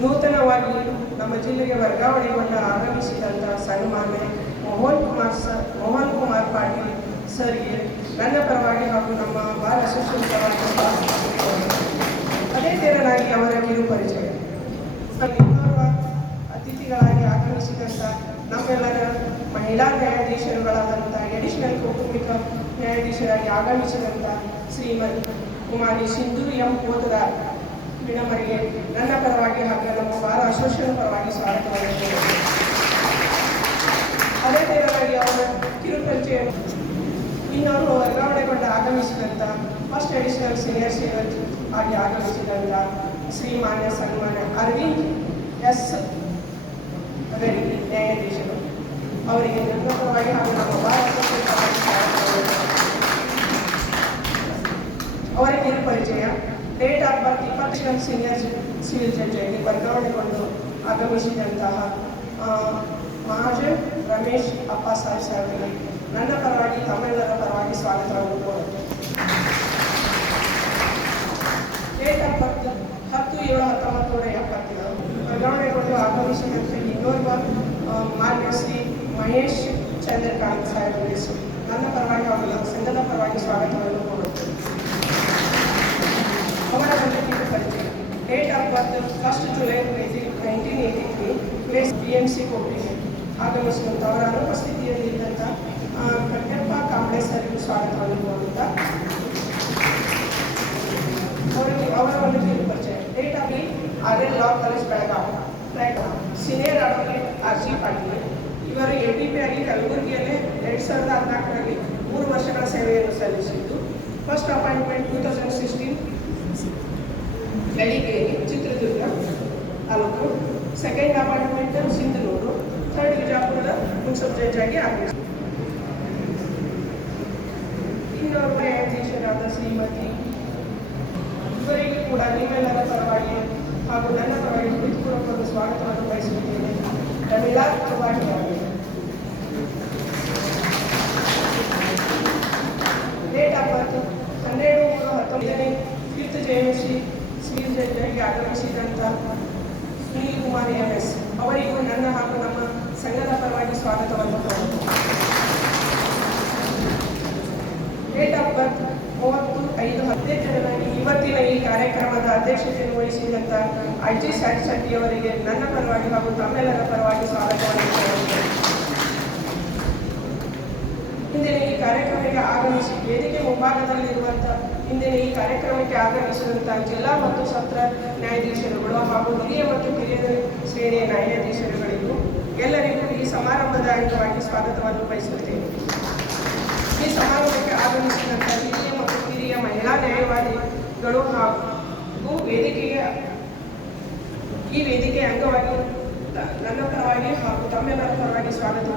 ನೂತನವಾಗಿ ನಮ್ಮ ಜಿಲ್ಲೆಗೆ ವರ್ಗಾವಣೆಗೊಂಡ ಆಗಮಿಸಿದಂಥ ಸನ್ಮಾನ್ಯ ಮೋಹನ್ ಕುಮಾರ್ ಸರ್ ಮೋಹನ್ ಕುಮಾರ್ ಪಾಟೀಲ್ ಸರ್ಗೆ ನನ್ನ ಪರವಾಗಿ ಹಾಗೂ ನಮ್ಮ ಬಾಲ ಅಸೋಸಿಯೇಷನ್ ಅದೇ ತೆರನಾಗಿ ಅವರ ಕಿರು ಪರಿಚಯ. ಅತಿಥಿಗಳಾಗಿ ಆಗಮಿಸಿದಂಥ ನಮ್ಮೆಲ್ಲರ ಮಹಿಳಾ ನ್ಯಾಯಾಧೀಶರುಗಳಾದಂಥ ಎಡಿಷನಲ್ ಕೌಟುಂಬಿಕ ನ್ಯಾಯಾಧೀಶರಾಗಿ ಆಗಮಿಸಿದಂಥ ಶ್ರೀಮತಿ ಕುಮಾರಿ ಸಿಂಧು ಎಂ ಮೇಡಮರಿಗೆ ನನ್ನ ಪರವಾಗಿ ಹಾಗೂ ನಮ್ಮ ಬಾರ ಅಸೋಸಿಯೇಷನ್ ಪರವಾಗಿ ಕೋರುತ್ತೇನೆ. ಅದೇ ತೇರವಾಗಿ ಅವರ ಕಿರು ಪರಿಚಯ ಇನ್ನವರು ವರ್ಗಾವಣೆಗೊಂಡ ಆಗಮಿಸಿದಂಥ ಫಸ್ಟ್ ಅಡಿಷನಲ್ ಸೀನಿಯರ್ ಸೇವರ್ ಆಗಿ ಆಗಮಿಸಿದಂಥ ಶ್ರೀಮಾನ್ಯ ಸನ್ಮಾನ್ಯ ಅರವಿಂದ್ ಎಸ್ ನ್ಯಾಯಾಧೀಶರು ಅವರಿಗೆ ನನ್ನ ಹಾಗೂ ನಮ್ಮ ಡೇಟ್ ಆಫ್ ಬರ್ತ್ ಇಪ್ಪತ್ತು ಸೀನಿಯರ್ ಸಿವಿಲ್ ಜಡ್ಜಾಗಿ ವರ್ಗಾವಣೆಗೊಂಡು ಆಗಮಿಸಿದಂತಹ ಮಹಾಜನ್ ರಮೇಶ್ ಅಪ್ಪ ಸಾಹೇಬ್ ಸಾಹೇಬರಿಗೆ ನನ್ನ ಪರವಾಗಿ ತಮ್ಮೆಲ್ಲರ ಪರವಾಗಿ ಸ್ವಾಗತ ಕೋರುತ್ತೇನೆ ಬರ್ತ್ ಹತ್ತು ಏಳು ಹತ್ತೊಂಬತ್ತು ನೂರ ಎಪ್ಪತ್ತೇಳು ವರ್ಗಾವಣೆಗೊಂಡು ಆಗಮಿಸಿದಂತೆ ಇನ್ನೋರ್ವ ಮಾರ್ಗಶ್ರೀ ಶ್ರೀ ಮಹೇಶ್ ಚಂದ್ರಕಾಂತ್ ಸಾಹೇಬರಿಗೆ ನನ್ನ ಪರವಾಗಿ ಅವರು ಸಂಘದ ಪರವಾಗಿ ಸ್ವಾಗತವನ್ನು ಕೋರುತ್ತೇನೆ ಅವರ ಬಗ್ಗೆ ಕಿರು ಪರಿಚಯ date of birth first July nineteen eighty three place B M C ಕೊಟ್ಟಿಗೆ ಆಗಮಿಸಿದಂಥ ಅವರ ಅನುಪಸ್ಥಿತಿಯಲ್ಲಿದ್ದಂಥ ಕಟ್ಟಪ್ಪ ಕಾಂಬ್ಳೆ ಸರ್ಗೂ ಸ್ವಾಗತವನ್ನು ಕೋರುತ್ತಾ ಅವರಿಗೆ, ಅವರ ಒಂದು ಪರಿಚಯ. ಡೇಟ್ ಆಗಲಿ R L law college Belagavi senior advocate R G Patil. ಇವರು ಎ ಡಿ ಪಿ ಆಗಿ ಕಲಬುರಗಿಯಲ್ಲೇ ಎರಡು ಸಾವಿರದ ಹದಿನಾಲ್ಕರಲ್ಲಿ ಮೂರು ವರ್ಷಗಳ ಸೇವೆಯನ್ನು ಸಲ್ಲಿಸಿದ್ದು. First appointment two thousand sixteen Chitradurga taluk second appointment Sindhanur third ವಿಜಾಪುರದ ಮುನ್ಸಬ್ ಜಡ್ಜ್ ಆಗಿ ಆಗಿದೆ ಇನ್ನೊಬ್ಬ ನ್ಯಾಯಾಧೀಶರಾದ ಶ್ರೀಮತಿ ಇವರಿಗೂ ಕೂಡ ನಿಮ್ಮೆಲ್ಲರ ಪರವಾಗಿ ಹಾಗೂ ನನ್ನ ಪರವಾಗಿ ಹೃತ್ಪೂರ್ವಕವಾದ ಸ್ವಾಗತವನ್ನು ಬಯಸುತ್ತೇನೆ ರಮೀಳಾ ಪರವಾಗಿ ಡೇಟ್ ಆಫ್ ಬರ್ತ್ ಹನ್ನೆರಡು ಮೂರು ಹತ್ತೊಂಬತ್ತನೇ ಫಿಫ್ತ್ ಜಯಂತಿ ಸಿವಿಲ್ ಜಡ್ಜಾಗಿ ಆಗಮಿಸಿದಂಥ ಸುನೀಲ್ ಕುಮಾರ್ ಎಂ ಎಸ್ ಅವರಿಗೂ ನನ್ನ ಹಾಗೂ ನಮ್ಮ ಸಂಘದ ಪರವಾಗಿ ಸ್ವಾಗತವನ್ನು ಡೇಟ್ ಆಫ್ ಬರ್ತ್ ಮೂವತ್ತು ಐದು ಹದಿನೆಂಟರಲ್ಲಿ ಇವತ್ತಿನ ಈ ಕಾರ್ಯಕ್ರಮದ ಅಧ್ಯಕ್ಷತೆಯನ್ನು ವಹಿಸಿದಂತ ಸಾಯಿ ಶೆಟ್ಟಿ ಅವರಿಗೆ ನನ್ನ ಪರವಾಗಿ ಹಾಗೂ ತಮ್ಮೆಲ್ಲರ ಪರವಾಗಿ ಸ್ವಾಗತವನ್ನು ಕೋರುತ್ತೇನೆ ಇಂದಿನ ಈ ಕಾರ್ಯಕ್ರಮಕ್ಕೆ ಆಗಮಿಸಿ ವೇದಿಕೆ ಮುಂಭಾಗದಲ್ಲಿರುವಂಥ ಹಿಂದಿನ ಈ ಕಾರ್ಯಕ್ರಮಕ್ಕೆ ಆಗಮಿಸಿದಂತಹ ಜಿಲ್ಲಾ ಮತ್ತು ಸತ್ರ ನ್ಯಾಯಾಧೀಶರುಗಳು ಹಾಗೂ ಹಿರಿಯ ಮತ್ತು ಕಿರಿಯ ಶ್ರೇಣಿಯ ನ್ಯಾಯಾಧೀಶರುಗಳಿಗೂ ಎಲ್ಲರಿಗೂ ಈ ಸಮಾರಂಭದ ಅಂಗವಾಗಿ ಸ್ವಾಗತವನ್ನು ಬಯಸುತ್ತೇನೆ. ಈ ಸಮಾರಂಭಕ್ಕೆ ಆಗಮಿಸಿದಂಥ ಹಿರಿಯ ಮತ್ತು ಕಿರಿಯ ಮಹಿಳಾ ನ್ಯಾಯವಾದಿಗಳು ಹಾಗೂ ವೇದಿಕೆಯ, ಈ ವೇದಿಕೆಯ ಅಂಗವಾಗಿ ನನ್ನ ಪರವಾಗಿ ಹಾಗೂ ತಮ್ಮೆಲ್ಲರ ಪರವಾಗಿ ಸ್ವಾಗತ